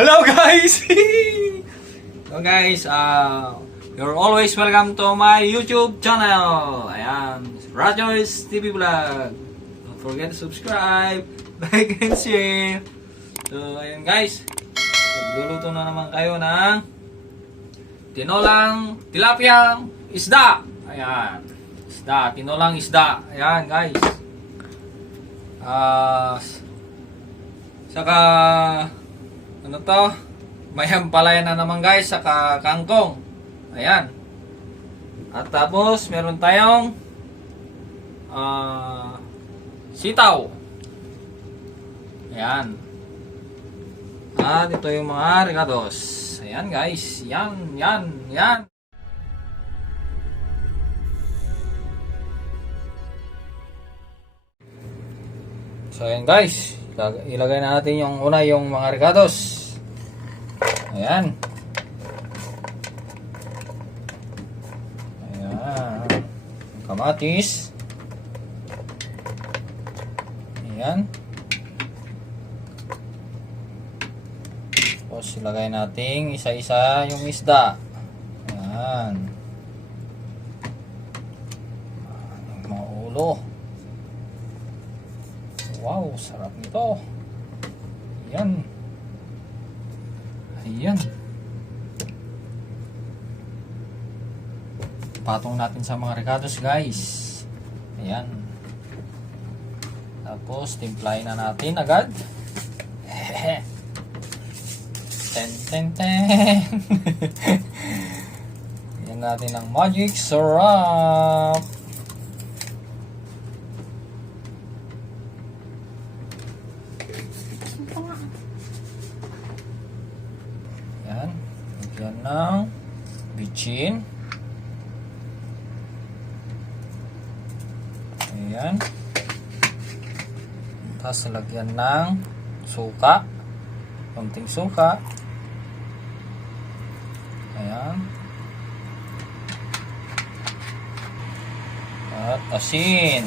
Hello guys! So guys, you're always welcome to my YouTube channel. Ayan, Rogers TV Vlog. Don't forget to subscribe, like and share. So ayan guys, magluluto na naman kayo ng tinolang tilapiyang isda. Ayan, isda, tinolang isda. Ayan guys. Saka ano to? May hampalaya na naman guys, saka kangkong. Ayan. At tapos meron tayong sitaw. Ayan. At ito yung mga recados. Ayan guys. Yan. So ayan guys. Ilagay na natin yung una yung mga recados. Ayan. Kamatis. Ayan. Tapos ilagay natin isa-isa yung isda. Ayan. Yung mga ulo. Wow, sarap nito. Ayan. Patong natin sa mga recados guys. Ayan. Tapos timplahin na natin agad. Ten. Yan natin ang magic syrup. Yan. Lagyan ng bitchin. Ayan. Tapos lagyan ng suka. Konting suka. Ayan. At asin.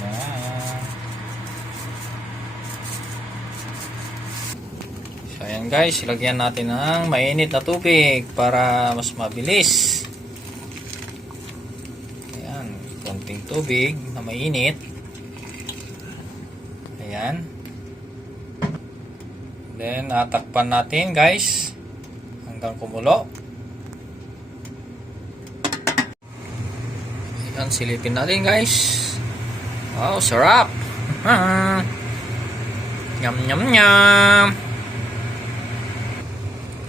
Ayan. So ayan guys, ilagyan natin ng mainit na tubig para mas mabilis. Konting tubig na mainit. Ayan. Then atakpan natin guys hanggang kumulo. Ayan, silipin natin guys. Wow, sarap. Nyam.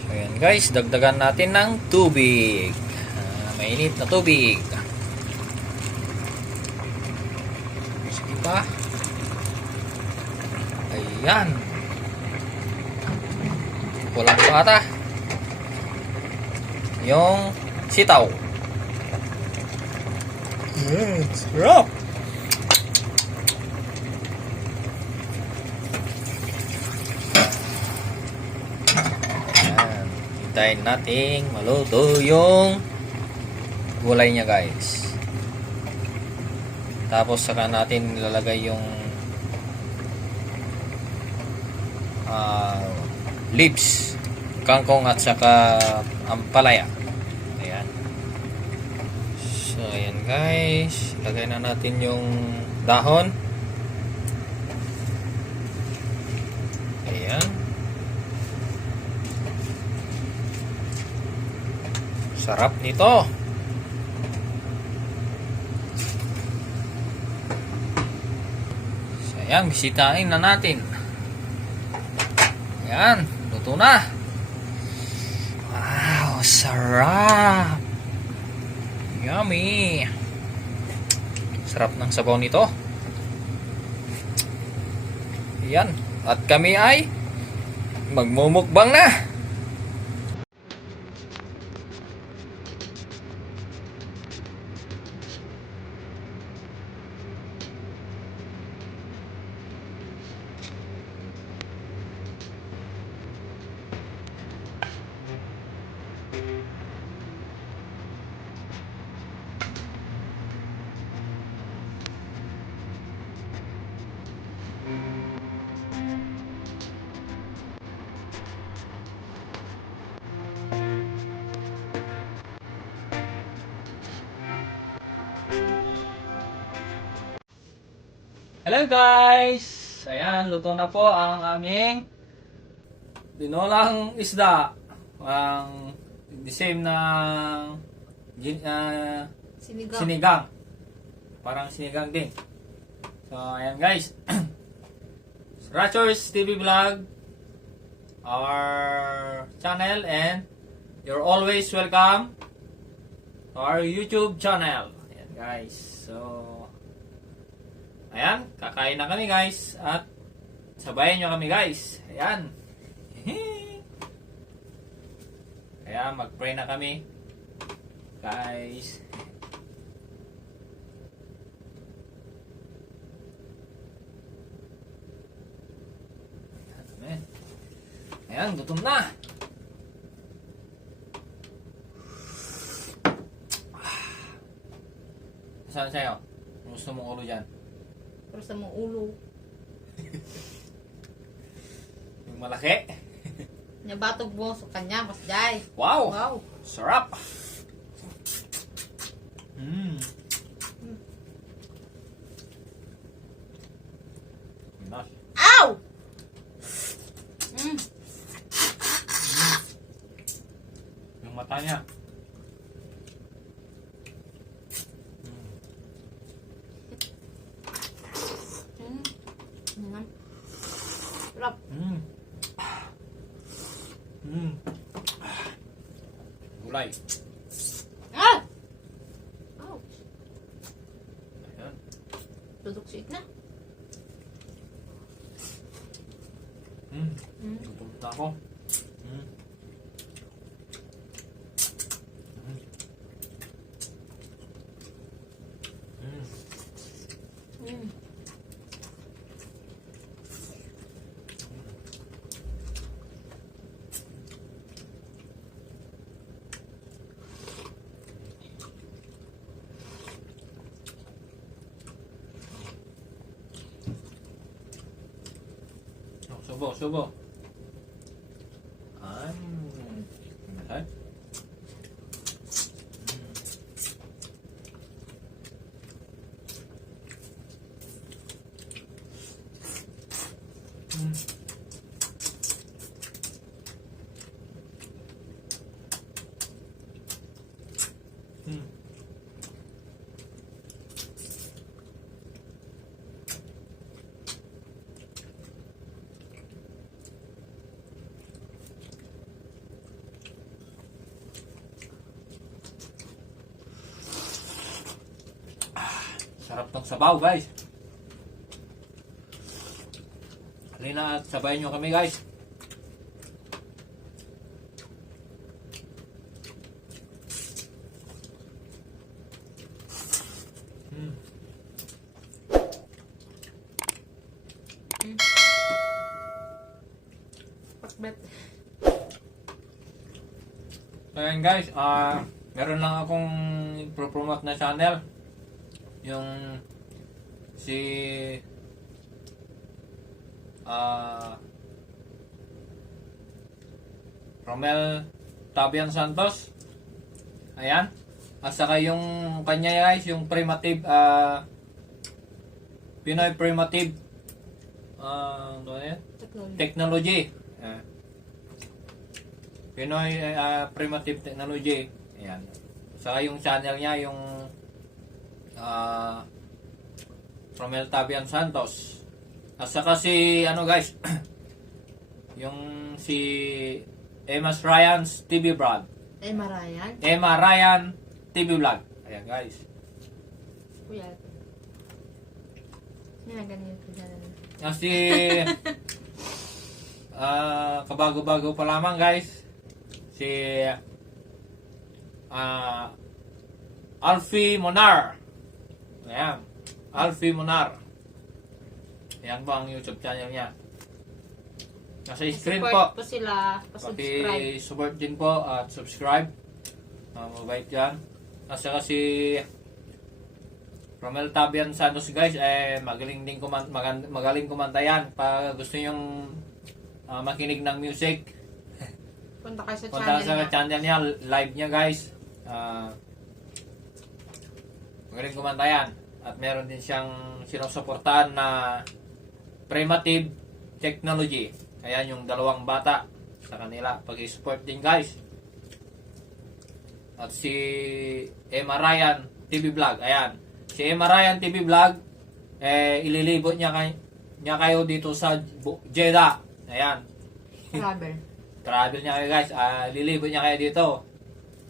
So ayan guys, dagdagan natin ng tubig. Mainit na tubig. Ayan. Kulang pa ata yung sitaw. Sarap. Ayan. Hintayin natin maluto yung gulay niya guys. Tapos saka natin ilalagay yung leaves, kangkong at saka ampalaya. Ayan. So ayan guys, ilagay na natin yung dahon. Ayan. Sarap nito. So ayan, bisitahin na natin. Ayan, luto na. Wow, sarap. Yummy. Sarap ng sabaw nito. Ayan, at kami ay magmumukbang na. Hello guys! Ayan, luto na po ang aming tinolang isda. Ang the same na Sinigang. sinigang. Parang sinigang din. So, ayan guys. Ratchers TV Vlog, our channel, and you're always welcome to our YouTube channel. Ayan guys. So, ayan, kakain na kami guys. At sabayan nyo kami guys. Ayan. Kaya mag-pray na kami. Guys. Ayan. Ayan, gutom na. Saan sa'yo? Gusto mong ulo dyan? Pero sa mong ulo. Yung malaki? Nabatog mo sa kanya, mas jay. Wow! Wow. Sarap! Nice. Ow! Mm. Yung mata niya. Mm. Mm. Sarap. Gulay. Ah! Ow. Ayan. Dudok siit na. Gutom na ako. Mm. Oh, subo, subo. Masarap. Sarap tong sabaw, guys. Halina at sabayan nyo kami, guys. Pakbet. So, ayan guys, meron lang akong pro-promote na channel. Yung si Romel Tabian Santos. Ayan. At saka yung kanya guys, yung primitive Pinoy primitive ano yan? Technology. Pinoy primitive technology. Ayan. Saka yung channel niya yung Romel Tabian Santos. At saka si ano guys yung si Emma's Ryan's TV Vlog. Marayan. Emma Ryan TV Vlog. Ayan guys. Kuya. Ganito dyan. Kasi kabago-bago pa lamang guys. Si Alfie Monar. Ayan. Alfie Monar. Ayan po ang YouTube channel niya. Nasa screen Support po. po sila. Pa-subscribe. Paki-support din po at subscribe. Mabait yan. At saka si Romel Tabian Santos guys, magaling kumanta yan. Pag gusto nyong makinig ng music, Punta kayo sa punta channel sa niya. channel niya, live niya guys. Magaling kumanta yan. At meron din siyang sinusuportahan na Primitive Technology. Ayan yung dalawang bata sa kanila. Pag-support din guys. At si Emma Ryan TV Vlog. Ayan. Si Emma Ryan TV Vlog, ililibot niya kayo dito sa Jeddah. Ayan. Travel. Travel niya kayo guys. Lilibot niya kayo dito.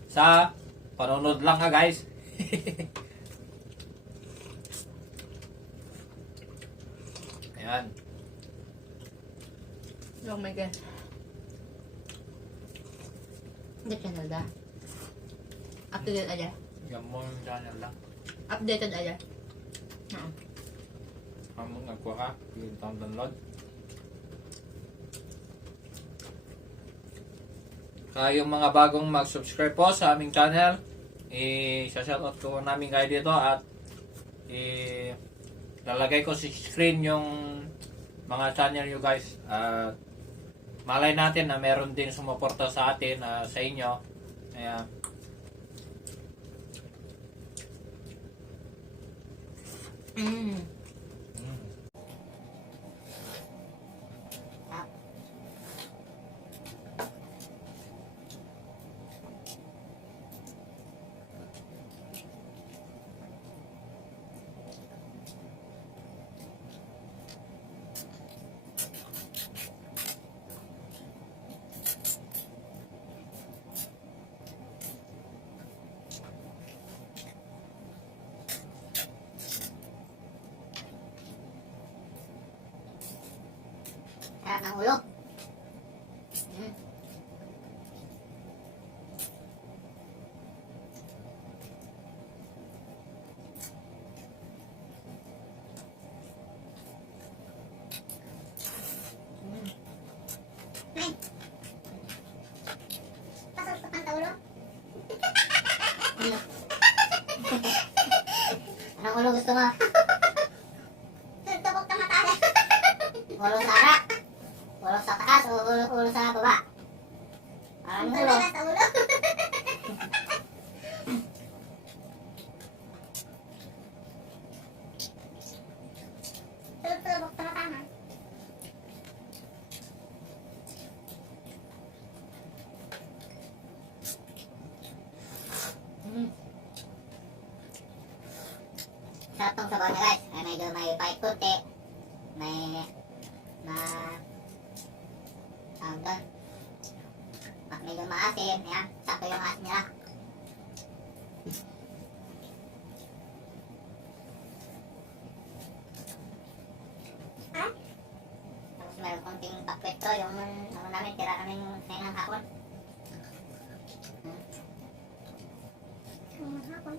Sa panonood lang ka guys. Ayan. Oh my God. Hindi channel da. Updated aja. Yan mo yung channel lang. Updated aja. Kamu nagkuha ka. Yung download. Kaya yung mga bagong mag-subscribe po sa aming channel, i-shoutout ko namin kayo dito at lalagay ko sa screen yung mga channel nyo guys. At malay natin na meron din sumuporta sa atin, sa inyo. Ayan. Mm. Sarap ng ulo. Ay. Pasok ang ulo. Ulo. Anong ulo gusto mo? Tugtog ka mata. Ulo sa harap. Ulo sa taas o ulo sa baba? Ang ulo. Sa ulo. Tulog-tulog ka tama. Sarap tong sabaw niya guys. Ay, medyo may pahit kunti. May doon. Medyo maasim. Ayan. Sakto yung asin nila. Tapos meron konting pakwetro. Yung namin, tira namin ng hapon. Hapon.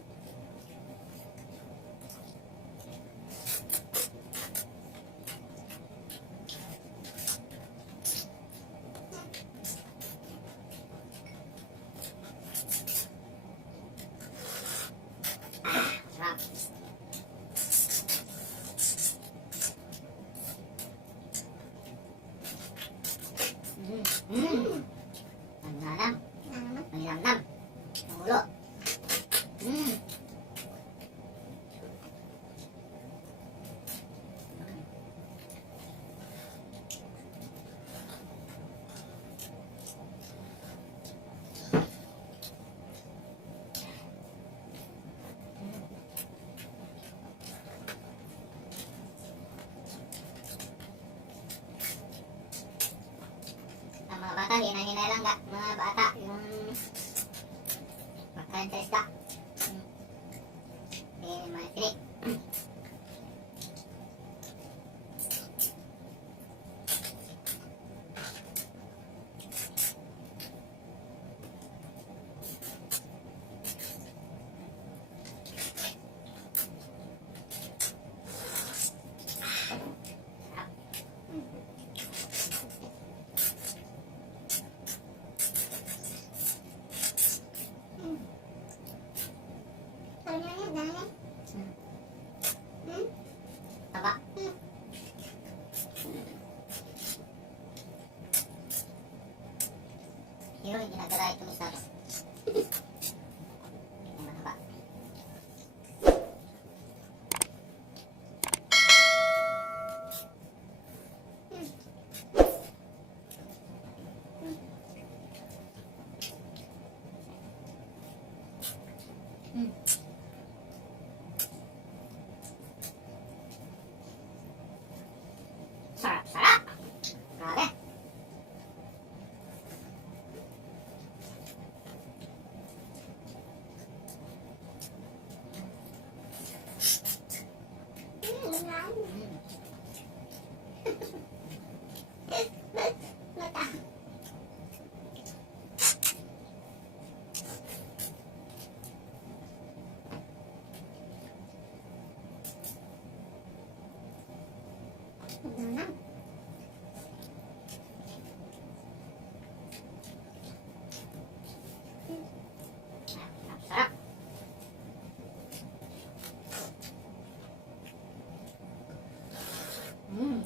Sarap. Ang nanam. Ang namnam. Ang ulo. Ang mga bata, hinay-hinay lang mga bata, yung pagkain sa isda. Mga silik. Taba. Hero, hindi nagdala itong isa to. Mataba. Mata. Sarap. Mm.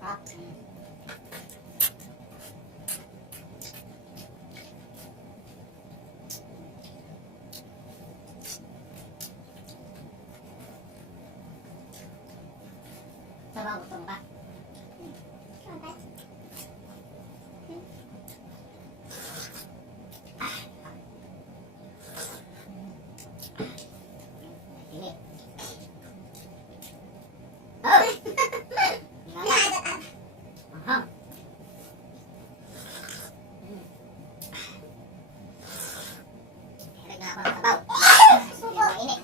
Sarap. Sabaw, gusto mo ba? Ini. Oh! Aha. Hilig na ako ng sabaw. Yung mainit.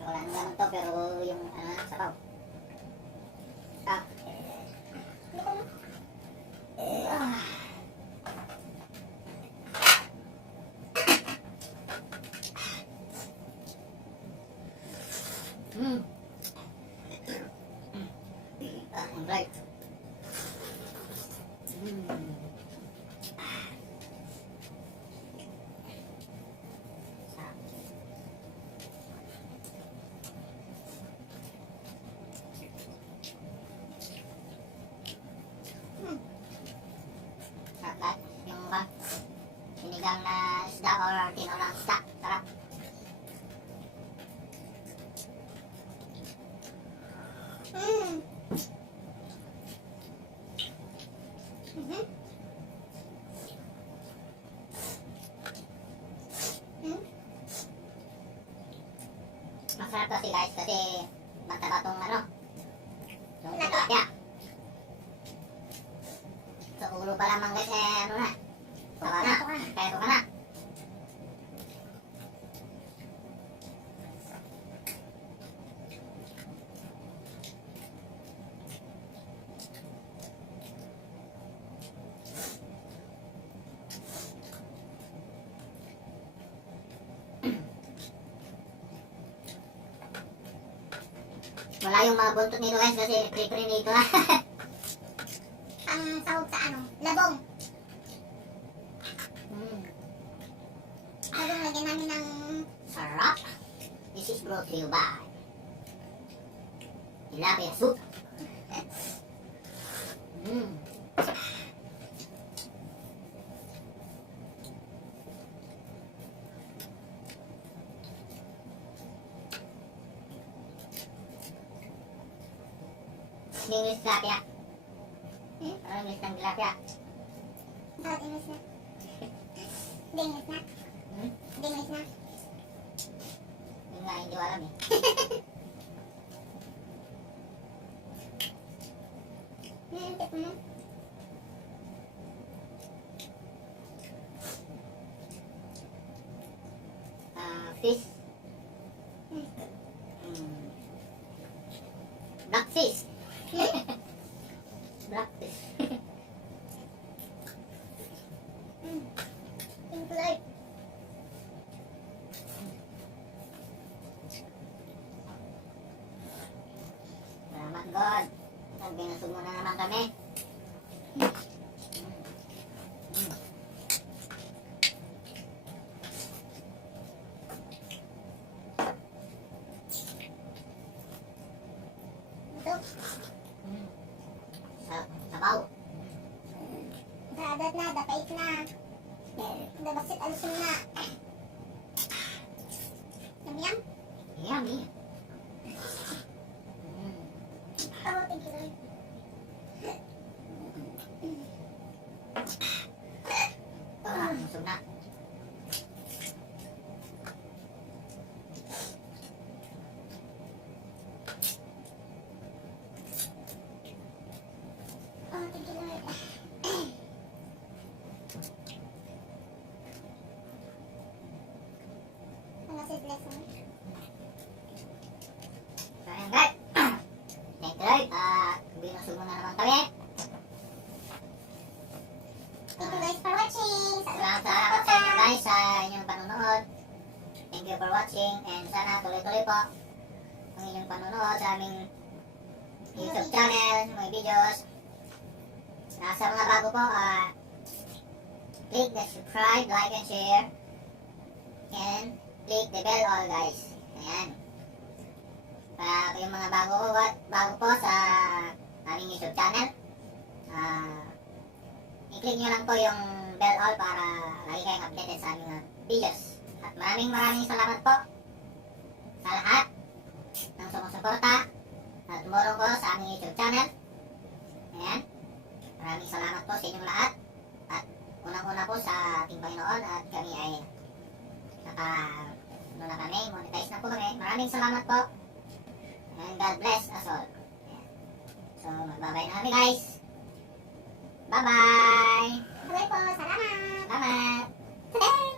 Wala nang laman to, pero yung sabaw. Ah. Mm. Ang right. Sarap. Yung sinigang na isda or tinolang isda. Sarap. Masarap kasi guys kasi mataba tong yung tilapia. Sa ulo pa lamang guys na. Taba na. Kaya ito ka na. Wala yung mga buntot nito guys kasi pre-nito na. Ang sahog sa labong. Labong lagyan namin ng sarap. This is brought to you by tilapia soup. English tilapia. English ng tilapia. Bakit English na? English na? English na? Yung nga hindi ko alam eh. Fish. Black fish. Black fish. Pink light. Salamat God. Nagbinusog mo na naman kami. Pait na. Dabasit alusin na. Yum-yum. Yummy. Oh, thank you, Lord. Busog na. Oh, thank you, Lord. Ano si blessing? So, ayan guys. Thank you Lord. Binusog mo na naman kami. Thank you guys for watching. Salamat sa inyo guys sa inyong panonood. Thank you for watching and sana tuloy-tuloy po ang inyong panonood sa aming YouTube channel, mga videos. Sa mga bago po, click the subscribe, like and share and click the bell all guys. Ayan. Para yung mga bago po sa aming YouTube channel, i-click nyo lang po yung bell all para lagi kayong updated sa aming videos. At maraming salamat po sa lahat ng sumusuporta at tumulong po sa aming YouTube channel. Ayan. Maraming salamat po sa inyong lahat. At unang-una po sa ating Panginoon at kami ay monetize na po kami. Maraming salamat po. And God bless us all. Ayan. So, magbabay na kami guys. Bye-bye! Bye po, salamat! Salamat! Hey!